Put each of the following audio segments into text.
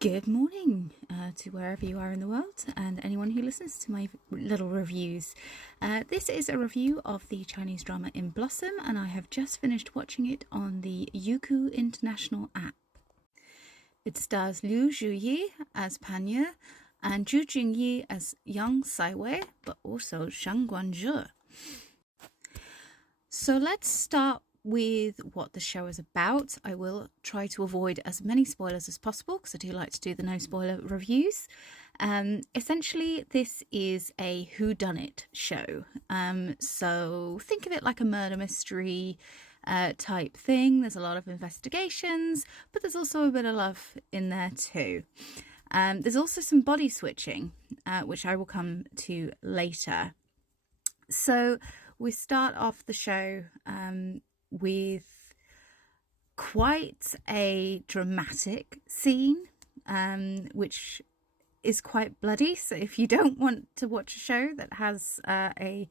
Good morning to wherever you are in the world and anyone who listens to my little reviews. This is a review of the Chinese drama In Blossom, and I have just finished watching it on the Youku International app. It stars Liu Zhuyi as Panya and Zhu Jingyi as Yang Saiwei, but also Shang Guanzhe. So let's start with what the show is about. I will try to avoid as many spoilers as possible because I do like to do the no spoiler reviews. Essentially, this is a whodunit show. So think of it like a murder mystery type thing. There's a lot of investigations, but there's also a bit of love in there too. There's also some body switching, which I will come to later. So we start off the show with quite a dramatic scene, which is quite bloody. So if you don't want to watch a show that has a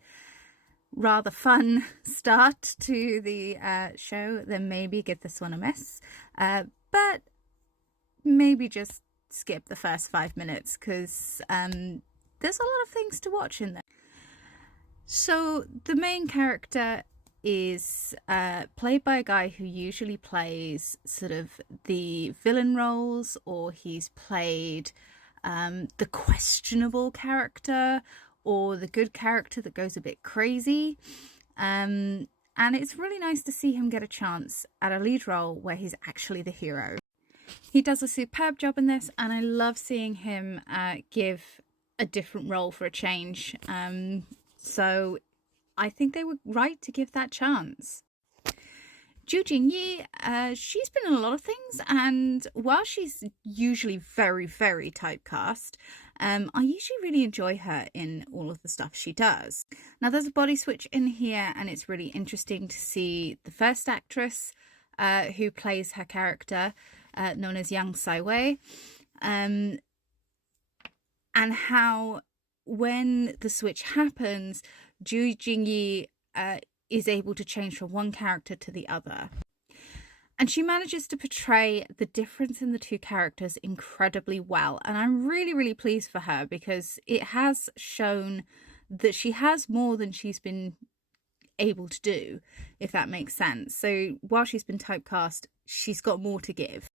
rather fun start to the show, then maybe give this one a miss. But maybe just skip the first 5 minutes because there's a lot of things to watch in there. So the main character is played by a guy who usually plays sort of the villain roles, or he's played the questionable character or the good character that goes a bit crazy. And it's really nice to see him get a chance at a lead role where he's actually the hero. He does a superb job in this, and I love seeing him give a different role for a change. So I think they were right to give that chance. Zhu Jingyi, she's been in a lot of things, and while she's usually very, very typecast, I usually really enjoy her in all of the stuff she does. Now, there's a body switch in here, and it's really interesting to see the first actress who plays her character, known as Yang Saiwei, and how when the switch happens, Zhu Jingyi is able to change from one character to the other. And she manages to portray the difference in the two characters incredibly well. And I'm really, really pleased for her because it has shown that she has more than she's been able to do, if that makes sense. So while she's been typecast, she's got more to give.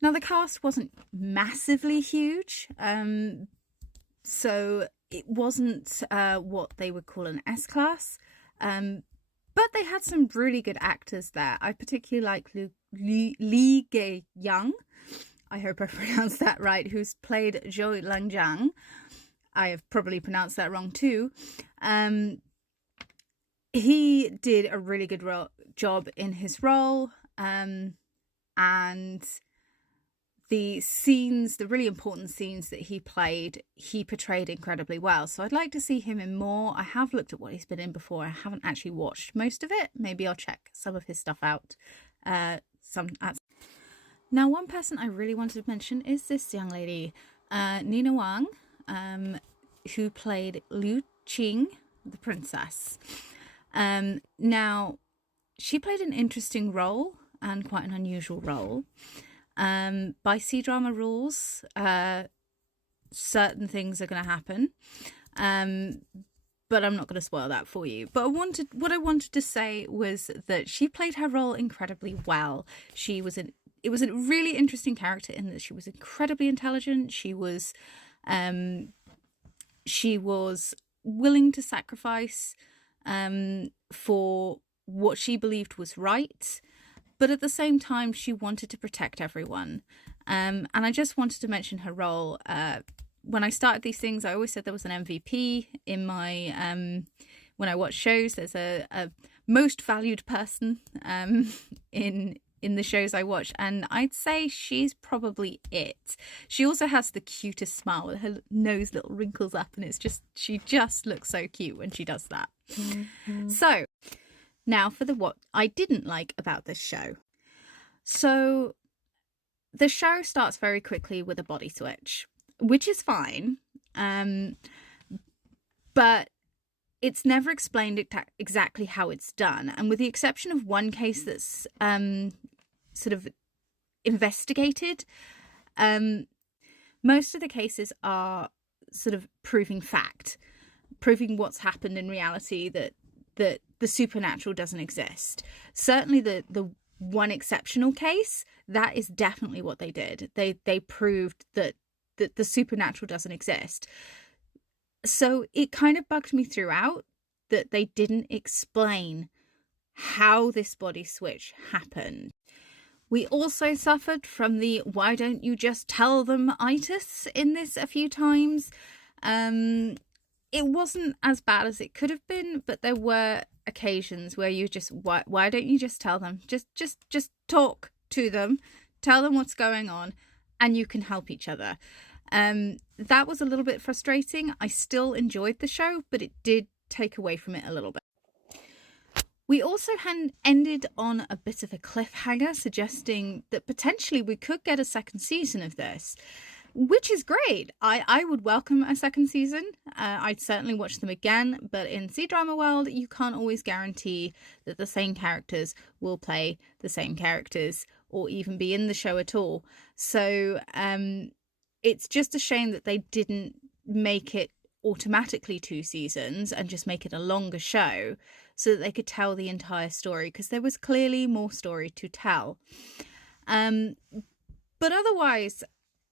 Now, the cast wasn't massively huge, so it wasn't what they would call an S-class, but they had some really good actors there. I particularly like Li Ge-yang, I hope I pronounced that right, who's played Zhou Langjiang. I have probably pronounced that wrong too. He did a really good job in his role, and the scenes, the really important scenes that he played, he portrayed incredibly well. So I'd like to see him in more. I have looked at what he's been in before. I haven't actually watched most of it. Maybe I'll check some of his stuff out. Now, one person I really wanted to mention is this young lady, Nina Wang, who played Liu Qing, the princess. Now, she played an interesting role and quite an unusual role. By C-drama rules, certain things are going to happen, but I'm not going to spoil that for you. But what I wanted to say was that she played her role incredibly well. It was a really interesting character in that she was incredibly intelligent. She was willing to sacrifice for what she believed was right. But at the same time, she wanted to protect everyone. And I just wanted to mention her role. When I started these things, I always said there was an MVP in my... when I watch shows, there's a most valued person in the shows I watch. And I'd say she's probably it. She also has the cutest smile with her nose little wrinkles up. And she just looks so cute when she does that. Mm-hmm. So... now for what I didn't like about this show. So the show starts very quickly with a body switch, which is fine. But it's never explained exactly how it's done. And with the exception of one case that's sort of investigated, Most of the cases are sort of proving what's happened in reality, that the supernatural doesn't exist. Certainly the one exceptional case, that is definitely what they did. They proved that the supernatural doesn't exist. So it kind of bugged me throughout that they didn't explain how this body switch happened. We also suffered from the "why don't you just tell them" itis in this a few times. It wasn't as bad as it could have been, but there were occasions where you just, why don't you just tell them? Just talk to them, tell them what's going on, and you can help each other. That was a little bit frustrating. I still enjoyed the show, but it did take away from it a little bit. We also ended on a bit of a cliffhanger, suggesting that potentially we could get a second season of this, which is great. I would welcome a second season. I'd certainly watch them again, but in C-Drama World, you can't always guarantee that the same characters will play the same characters or even be in the show at all. So it's just a shame that they didn't make it automatically 2 seasons and just make it a longer show so that they could tell the entire story, because there was clearly more story to tell. But otherwise,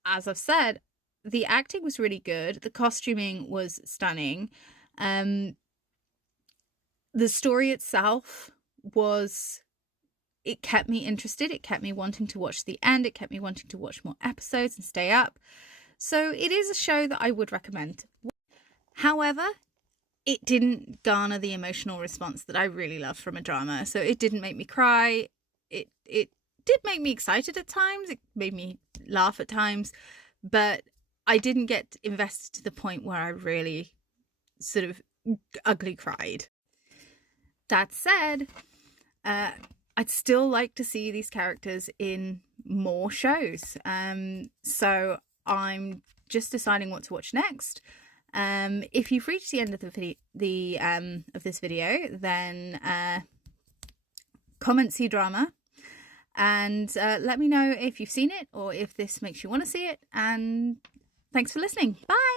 as I've said, the acting was really good. The costuming was stunning. The story itself it kept me interested. It kept me wanting to watch the end. It kept me wanting to watch more episodes and stay up. So it is a show that I would recommend. However, it didn't garner the emotional response that I really love from a drama. So it didn't make me cry. It did make me excited at times. It made me laugh at times. But I didn't get invested to the point where I really sort of ugly cried. That said, I'd still like to see these characters in more shows. So I'm just deciding what to watch next. If you've reached the end of of this video, then comment C-Drama and let me know if you've seen it or if this makes you want to see it. And thanks for listening. Bye!